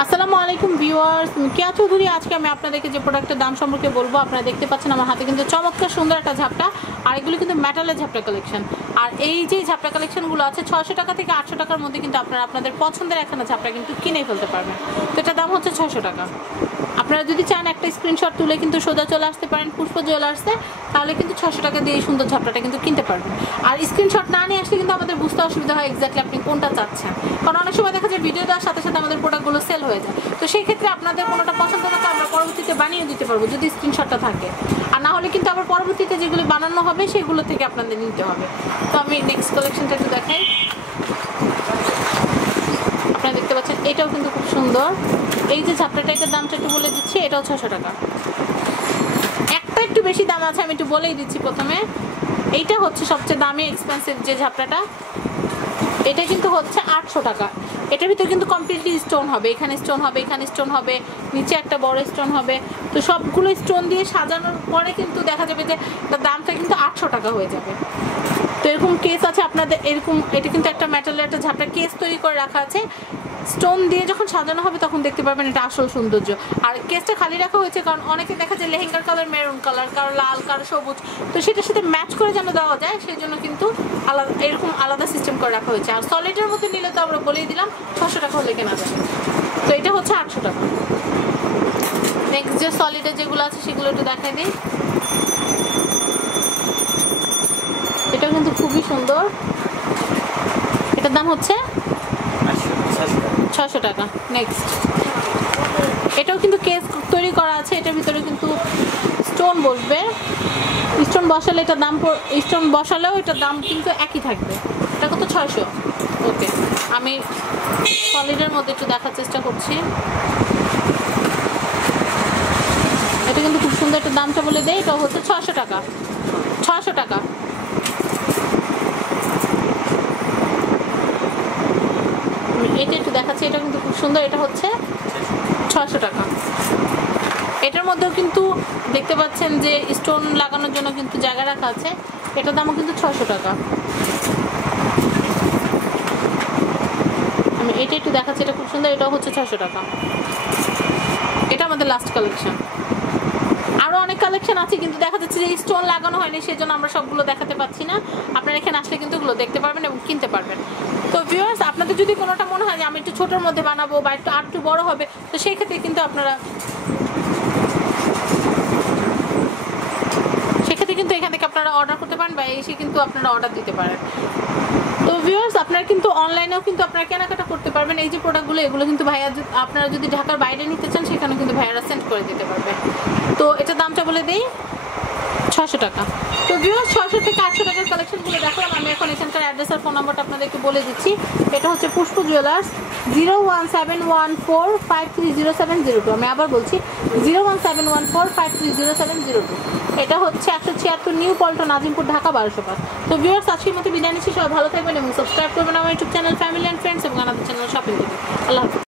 আসসালামু আলাইকুম ভিউয়ার্স কেয়া চৌধুরী আজকে আমি আপনাদেরকে যে প্রোডাক্টের দাম সম্পর্কে বলব, আপনারা দেখতে পাচ্ছেন আমার হাতে কিন্তু চমৎকার সুন্দর একটা ঝাপটা, আর এগুলো কিন্তু মেটালের ঝাপটা কালেকশন আর এই যে ঝাপটা কালেকশনগুলো আছে ছশো টাকা থেকে আটশো টাকার মধ্যে কিন্তু আপনারা আপনাদের পছন্দের একখানা ঝাপটা কিন্তু কিনে ফেলতে পারবেন। তো এটার দাম হচ্ছে ছশো টাকা। আপনারা যদি চান একটা স্ক্রিনশট তুলে কিন্তু সোজা চলে আসতে পারেন, পুষ্প জুয়েলার্সে, তাহলে কিন্তু ছশো টাকা দিয়ে এই সুন্দর ঝাপটাটা কিন্তু কিনতে পারবেন। আর স্ক্রিনশট না নিয়ে আসলে কিন্তু আমাদের বুঝতে অসুবিধা হয় এক্স্যাক্টলি আপনি কোনটা চাচ্ছেন। কারণ অনেক সময় দেখা যায় ভিডিও দেওয়ার সাথে সাথে আমাদের প্রোডাক্টগুলো সেল হয়ে যায়। তো সেই ক্ষেত্রে আপনাদের কোনোটা পছন্দ না আমরা পরবর্তীতে বানিয়ে দিতে পারব যদি স্ক্রিনশটটা থাকে। আর না হলে কিন্তু আবার পরবর্তীতে যেগুলো বানানো হবে সেগুলো থেকে আপনাদের নিতে হবে। তো আমি নেক্সট কালেকশনটা একটু দেখাই। আপনারা দেখতে পাচ্ছেন, এটাও কিন্তু খুব সুন্দর। এই যে ঝাপটাটা এটার দামটা একটু বলে দিচ্ছি, এটাও ছশো টাকা। একটা একটু বেশি দাম আছে, আমি একটু বলেই দিচ্ছি প্রথমে। এইটা হচ্ছে সবচেয়ে দামি এক্সপেন্সিভ যে ঝাপটাটা এটা কিন্তু হচ্ছে আটশো টাকা। এটার ভিতরে কিন্তু কমপ্লিটলি স্টোন হবে। এখানে স্টোন হবে, এখানে স্টোন হবে, নিচে একটা বড় স্টোন হবে। তো সবগুলো স্টোন দিয়ে সাজানোর পরে কিন্তু দেখা যাবে যে দামটা কিন্তু আটশো টাকা হয়ে যাবে। তো এরকম কেস আছে, আপনাদের এরকম, এটা কিন্তু একটা মেটালের একটা ঝাপটা কেস তৈরি করে রাখা আছে। স্টোন দিয়ে যখন সাজানো হবে, তখন দেখতে পাবেন এটা আসল সৌন্দর্য। আর কেসটা খালি রাখা হয়েছে কারণ অনেকে দেখা যায় লেহেঙ্গার কালার মেরুন কালার কারও লাল কারও সবুজ। তো সেটার সাথে ম্যাচ করে যেন দেওয়া যায় সেই জন্য কিন্তু আলাদা, এরকম আলাদা সিস্টেম করে রাখা হয়েছে। আর সলিডের মধ্যে নিলে তো আমরা বলেই দিলাম ছশো টাকা হলে কেনা যাবে। তো এটা হচ্ছে আটশো টাকা। নেক্সট যে সলিডের যেগুলো আছে, সেগুলো একটু দেখাই দিই এটা কিন্তু খুবই সুন্দর। এটার দাম হচ্ছে ছশো টাকা। নেক্সট এটাও কিন্তু কেস তৈরি করা আছে, এটার ভিতরে কিন্তু স্টোন বসবে। স্টোন বসালে এটার দাম স্টোন বসালেও এটার দাম কিন্তু একই থাকবে। এটা কত? ছয়শো। ওকে আমি সলিডের মধ্যে একটু দেখার চেষ্টা করছি। এটা কিন্তু খুব সুন্দর একটা দামটা বলে দেয় এটা হচ্ছে ছশো টাকা। ছশো টাকা। এটা একটু দেখাচ্ছি, এটা কিন্তু খুব সুন্দর, এটা হচ্ছে ছশো টাকা। এটার মধ্যেও কিন্তু দেখতে পাচ্ছেন যে স্টোন লাগানোর জন্য কিন্তু জায়গা রাখা আছে, এটার দামও কিন্তু ছশো টাকা। আমি এটা একটু দেখাচ্ছি, এটা খুব সুন্দর, এটাও হচ্ছে ছশো টাকা। এটা আমাদের লাস্ট কালেকশন আরও অনেক কালেকশন আছে, কিন্তু দেখা যাচ্ছে যে স্টোন লাগানো হয়নি, সেজন্য আমরা সবগুলো দেখাতে পাচ্ছি না। আপনারা এখানে আসলে কিন্তু ওগুলো দেখতে পারবেন এবং কিনতে পারবেন। তো ভিউয়ার্স আপনাদের যদি কোনোটা মনে হয় যে আমি একটু ছোটোর মধ্যে বানাবো বা একটু আর একটু বড়ো হবে, তো সেই ক্ষেত্রে কিন্তু আপনারা সেক্ষেত্রে কিন্তু এখান থেকে আপনারা অর্ডার করতে পারেন বা এসে কিন্তু আপনারা অর্ডার দিতে পারেন। তো ভিউয়ার্স আপনারা কিন্তু অনলাইনেও কিন্তু আপনারা কেনাকাটা করতে পারবেন। এই যে প্রোডাক্টগুলো এগুলো কিন্তু ভাইয়া আপনারা যদি ঢাকার বাইরে নিতে চান সেখানেও কিন্তু ভাইয়ারা সেন্ড করে দিতে পারবে। তো এটা দামটা বলে দিই ছশো টাকা। তো ভিউয়ার্স ছশো থেকে কালেকশনগুলো দেখলাম। আমি এখন এখানকার অ্যাড্রেস আর ফোন নাম্বারটা আপনাদেরকে বলে দিচ্ছি। এটা হচ্ছে Pushpa jewellers zero one seven one four five three zero seven zero two আমি আবার বলছি zero one seven one four five three zero seven zero two এটা হচ্ছে একশো ছিয়াত্তর নিউ পল্টন, নাজিমপুর, ঢাকা, বারোশো পাঁচ। তো ভিউয়ার্স আজকের মতো বিদায় নিচ্ছি। সবাই ভালো থাকবেন এবং সাবস্ক্রাইব করবেন আমার YouTube channel family and friends এবং আমাদের চ্যানেল শপিং করবেন। আল্লাহ